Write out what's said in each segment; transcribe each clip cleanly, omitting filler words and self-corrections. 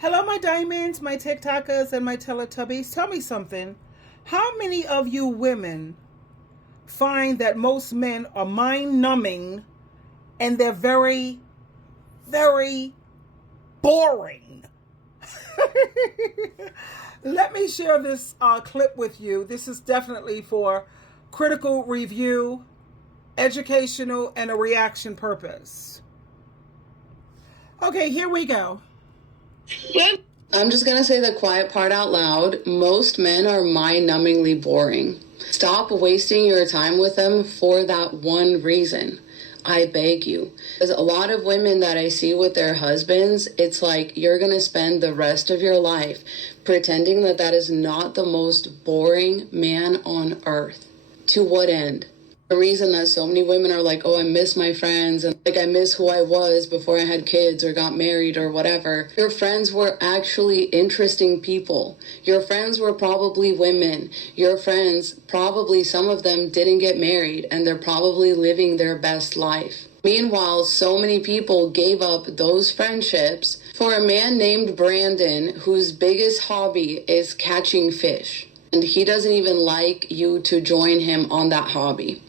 Hello, my diamonds, my TikTokers, and my Teletubbies. Tell me something. How many of you women find that most men are mind numbing and they're very, very boring? Let me share this clip with you. This is definitely for critical review, educational, and a reaction purpose. Okay, here we go. I'm just going to say the quiet part out loud. Most men are mind-numbingly boring. Stop wasting your time with them for that one reason. I beg you. Because a lot of women that I see with their husbands, it's like you're going to spend the rest of your life pretending that that is not the most boring man on earth. To what end? The reason that so many women are like, oh, I miss my friends, and like I miss who I was before I had kids or got married or whatever. Your friends were actually interesting people. Your friends were probably women. Your friends, probably some of them didn't get married, and they're probably living their best life. Meanwhile, so many people gave up those friendships for a man named Brandon, whose biggest hobby is catching fish. And he doesn't even like you to join him on that hobby.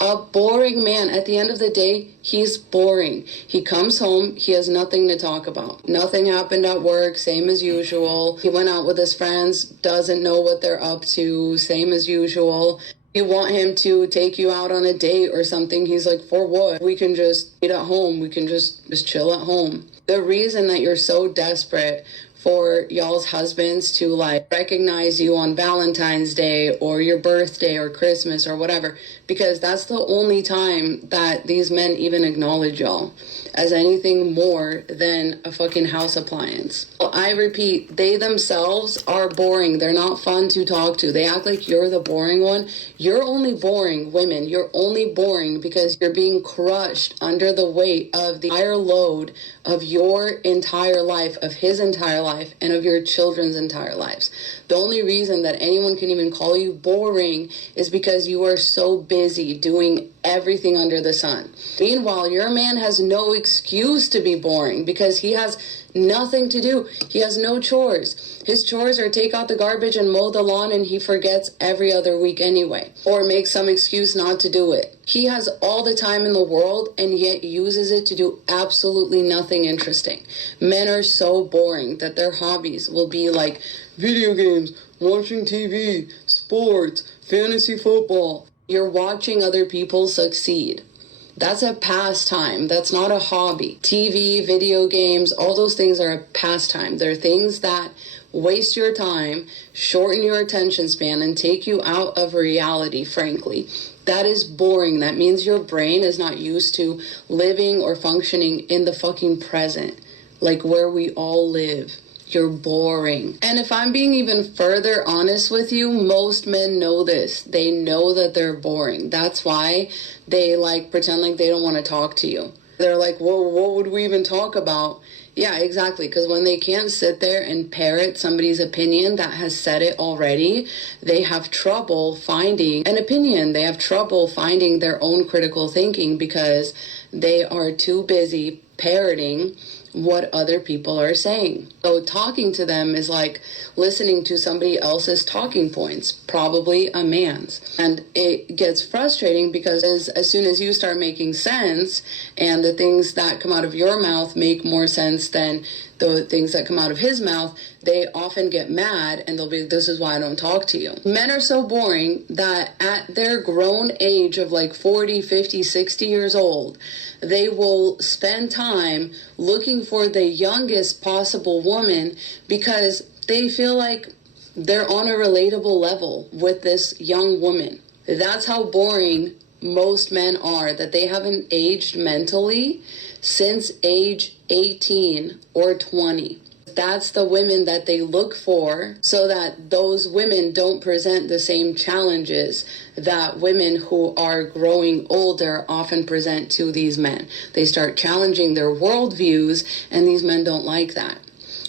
A boring man. At the end of the day, he's boring. He comes home, he has nothing to talk about. Nothing happened at work, same as usual. He went out with his friends, doesn't know what they're up to, same as usual. You want him to take you out on a date or something, he's like, for what? We can just eat at home. We can just chill at home. The reason that you're so desperate for y'all's husbands to like recognize you on Valentine's Day or your birthday or Christmas or whatever, because that's the only time that these men even acknowledge y'all as anything more than a fucking house appliance. Well, I repeat, they themselves are boring. They're not fun to talk to. They act like you're the boring one. You're only boring, women. You're only boring because you're being crushed under the weight of the entire load of your entire life, of his entire life, and of your children's entire lives. The only reason that anyone can even call you boring is because you are so busy doing everything under the sun. Meanwhile, your man has no excuse to be boring because he has nothing to do. He has no chores. His chores are take out the garbage and mow the lawn, and he forgets every other week anyway, or makes some excuse not to do it. He has all the time in the world and yet uses it to do absolutely nothing interesting. Men are so boring that their hobbies will be like video games, watching TV, sports, fantasy football. You're watching other people succeed. That's a pastime. That's not a hobby. TV, video games, all those things are a pastime. They're things that waste your time, shorten your attention span, and take you out of reality, frankly. That is boring. That means your brain is not used to living or functioning in the fucking present, like where we all live. You're boring. And if I'm being even further honest with you, most men know this. They know that they're boring. That's why they like pretend like they don't want to talk to you. They're like, whoa, what would we even talk about? Yeah, exactly. Because when they can't sit there and parrot somebody's opinion that has said it already, they have trouble finding an opinion. They have trouble finding their own critical thinking because they are too busy parroting what other people are saying. So talking to them is like listening to somebody else's talking points, probably a man's. And it gets frustrating because as soon as you start making sense and the things that come out of your mouth make more sense than the things that come out of his mouth, they often get mad and they'll be, this is why I don't talk to you. Men are so boring that at their grown age of like 40, 50, 60 years old, they will spend time looking for the youngest possible woman because they feel like they're on a relatable level with this young woman. That's how boring most men are, that they haven't aged mentally since age 18 or 20. That's the women that they look for so that those women don't present the same challenges that women who are growing older often present to these men. They start challenging their worldviews, and these men don't like that.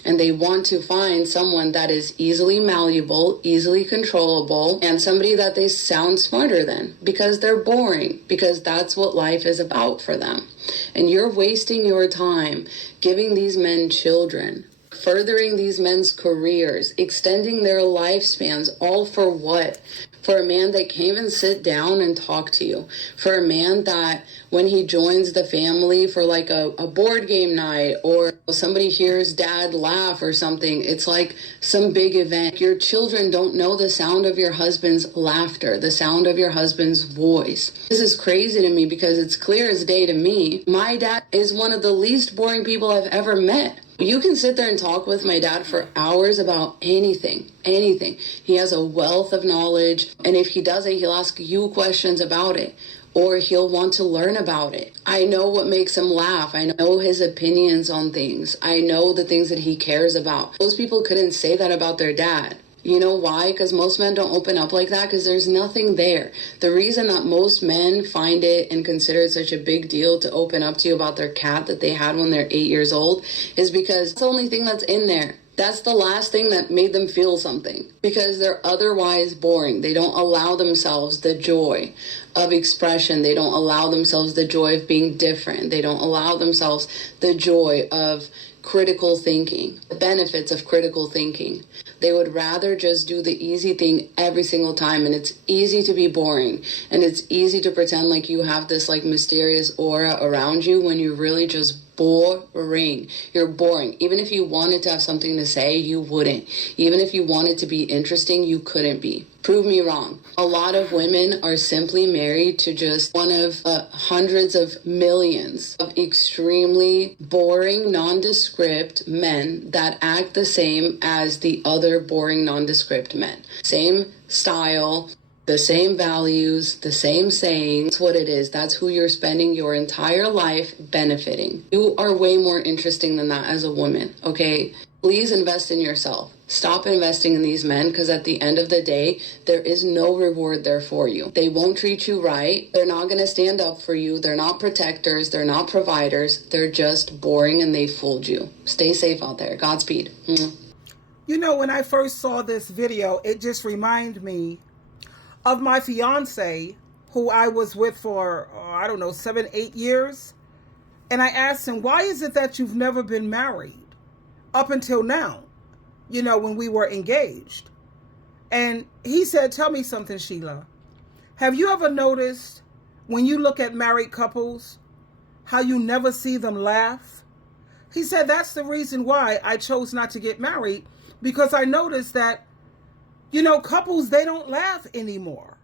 And they want to find someone that is easily malleable, easily controllable, and somebody that they sound smarter than because they're boring, because that's what life is about for them. And you're wasting your time giving these men children furthering these men's careers, extending their lifespans, all for what? For a man that can't even sit down and talk to you. For a man that when he joins the family for like a board game night, or somebody hears dad laugh or something, it's like some big event. Your children don't know the sound of your husband's laughter, the sound of your husband's voice. This is crazy to me because it's clear as day to me. My dad is one of the least boring people I've ever met. You can sit there and talk with my dad for hours about anything. He has a wealth of knowledge, and if he doesn't, he'll ask you questions about it, or he'll want to learn about it. I know what makes him laugh. I know his opinions on things. I know the things that he cares about. Most people couldn't say that about their dad. You know why? Because most men don't open up like that because there's nothing there. The reason that most men find it and consider it such a big deal to open up to you about their cat that they had when they're 8 years old is because it's the only thing that's in there. That's the last thing that made them feel something, because they're otherwise boring. They don't allow themselves the joy of expression. They don't allow themselves the joy of being different. They don't allow themselves the joy of critical thinking, the benefits of critical thinking. They would rather just do the easy thing every single time, and it's easy to be boring, and it's easy to pretend like you have this like mysterious aura around you when you're really just boring. You're boring. Even if you wanted to have something to say, you wouldn't. Even if you wanted to be interesting, you couldn't be. Prove me wrong. A lot of women are simply married to just one of hundreds of millions of extremely boring, nondescript men that act the same as the other boring, nondescript men. Same style, the same values, the same saying. That's what it is. That's who you're spending your entire life benefiting. You are way more interesting than that as a woman, okay? Please invest in yourself. Stop investing in these men, because at the end of the day, there is no reward there for you. They won't treat you right. They're not going to stand up for you. They're not protectors. They're not providers. They're just boring, and they fooled you. Stay safe out there. Godspeed. You know, when I first saw this video, it just reminded me of my fiance, who I was with for, 7, 8 years. And I asked him, why is it that you've never been married up until now? You know, when we were engaged. And he said, tell me something, Sheila. Have you ever noticed when you look at married couples, how you never see them laugh? He said, that's the reason why I chose not to get married, because I noticed that, you know, couples, they don't laugh anymore.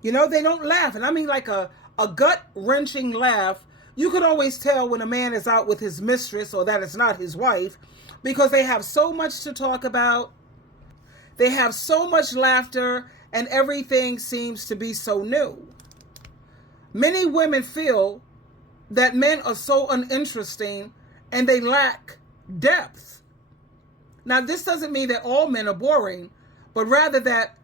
You know, they don't laugh. And I mean like a gut-wrenching laugh. You could always tell when a man is out with his mistress or that it's not his wife, because they have so much to talk about. They have so much laughter, and everything seems to be so new. Many women feel that men are so uninteresting and they lack depth. Now, this doesn't mean that all men are boring, but rather that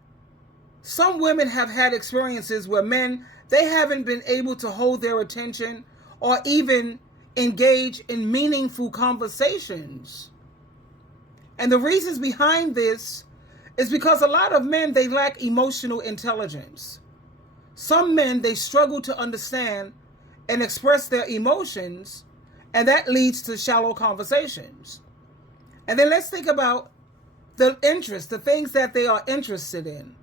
some women have had experiences where men, they haven't been able to hold their attention or even engage in meaningful conversations. And the reasons behind this is because a lot of men, they lack emotional intelligence. Some men, they struggle to understand and express their emotions, and that leads to shallow conversations. And then let's think about the interests, the things that they are interested in.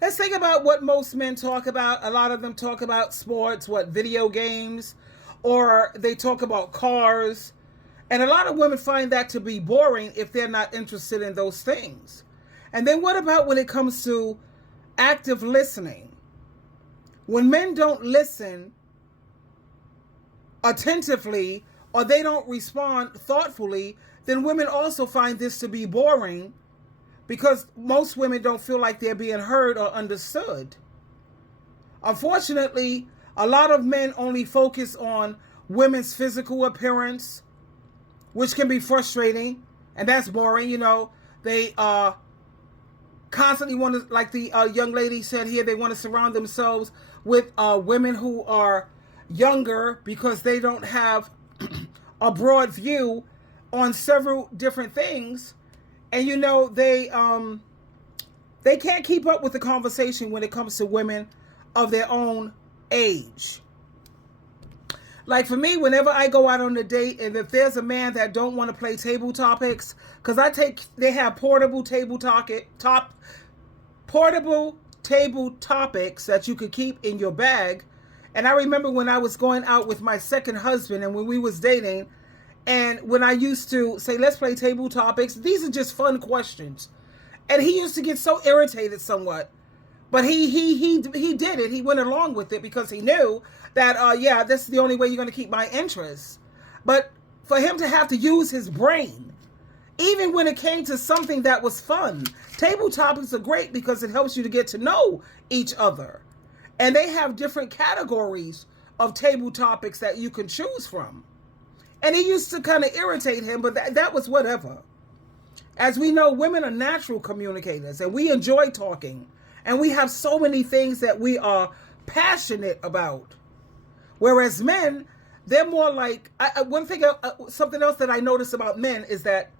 Let's think about what most men talk about. A lot of them talk about sports, video games, or they talk about cars. And a lot of women find that to be boring if they're not interested in those things. And then what about when it comes to active listening? When men don't listen attentively or they don't respond thoughtfully, then women also find this to be boring, because most women don't feel like they're being heard or understood. Unfortunately, a lot of men only focus on women's physical appearance, which can be frustrating, and that's boring. You know, they constantly want to, like the young lady said here, they want to surround themselves with women who are younger because they don't have a broad view on several different things. And you know, they can't keep up with the conversation when it comes to women of their own age. Like for me, whenever I go out on a date, and if there's a man that don't want to play table topics, because they have portable table topics that you could keep in your bag. And I remember when I was going out with my second husband, and when we was dating, and when I used to say, let's play table topics, these are just fun questions. And he used to get so irritated somewhat. But he did it. He went along with it because he knew that, yeah, this is the only way you're going to keep my interest. But for him to have to use his brain, even when it came to something that was fun, table topics are great because it helps you to get to know each other. And they have different categories of table topics that you can choose from. And it used to kind of irritate him, but that was whatever. As we know, women are natural communicators, and we enjoy talking. And we have so many things that we are passionate about. Whereas men, they're more like, something else that I notice about men is that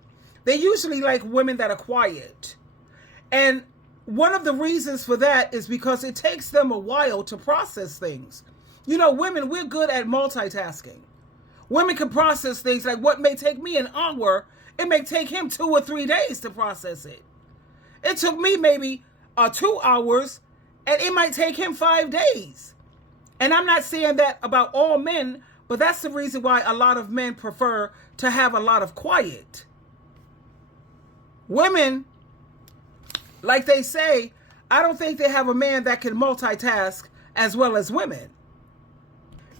they usually like women that are quiet. And one of the reasons for that is because it takes them a while to process things. You know, women, we're good at multitasking. Women can process things like what may take me an hour, it may take him 2 or 3 days to process it. It took me maybe 2 hours, and it might take him 5 days. And I'm not saying that about all men, but that's the reason why a lot of men prefer to have a lot of quiet. Women, like they say, I don't think they have a man that can multitask as well as women.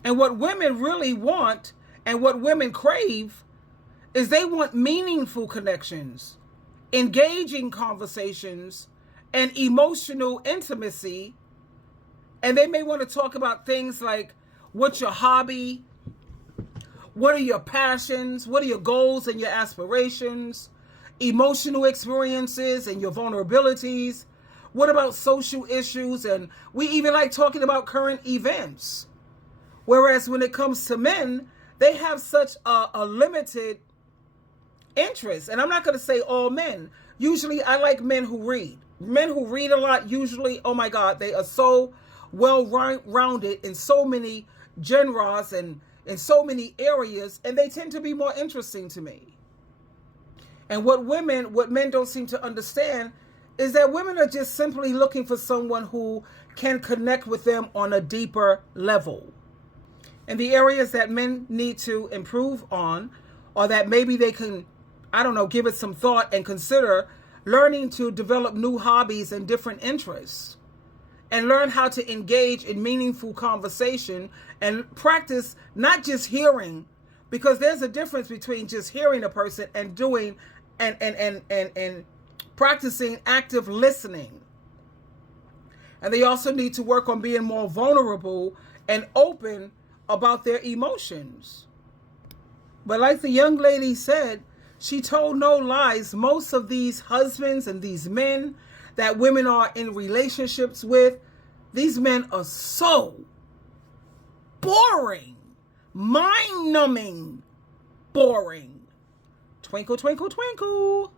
And what women really want and what women crave is they want meaningful connections, engaging conversations, and emotional intimacy. And they may want to talk about things like, what's your hobby? What are your passions? What are your goals and your aspirations? Emotional experiences and your vulnerabilities? What about social issues? And we even like talking about current events. Whereas when it comes to men, they have such a limited interest. And I'm not going to say all men. Usually I like men who read. Men who read a lot, usually, oh my God, they are so well-rounded in so many genres and in so many areas, and they tend to be more interesting to me. And what men don't seem to understand is that women are just simply looking for someone who can connect with them on a deeper level. And the areas that men need to improve on, or that maybe they can, I don't know, give it some thought and consider learning to develop new hobbies and different interests, and learn how to engage in meaningful conversation and practice not just hearing, because there's a difference between just hearing a person and doing and practicing active listening. And they also need to work on being more vulnerable and open about their emotions. But like the young lady said, she told no lies. Most of these husbands and these men that women are in relationships with, these men are so boring, mind-numbing boring. Twinkle, twinkle, twinkle.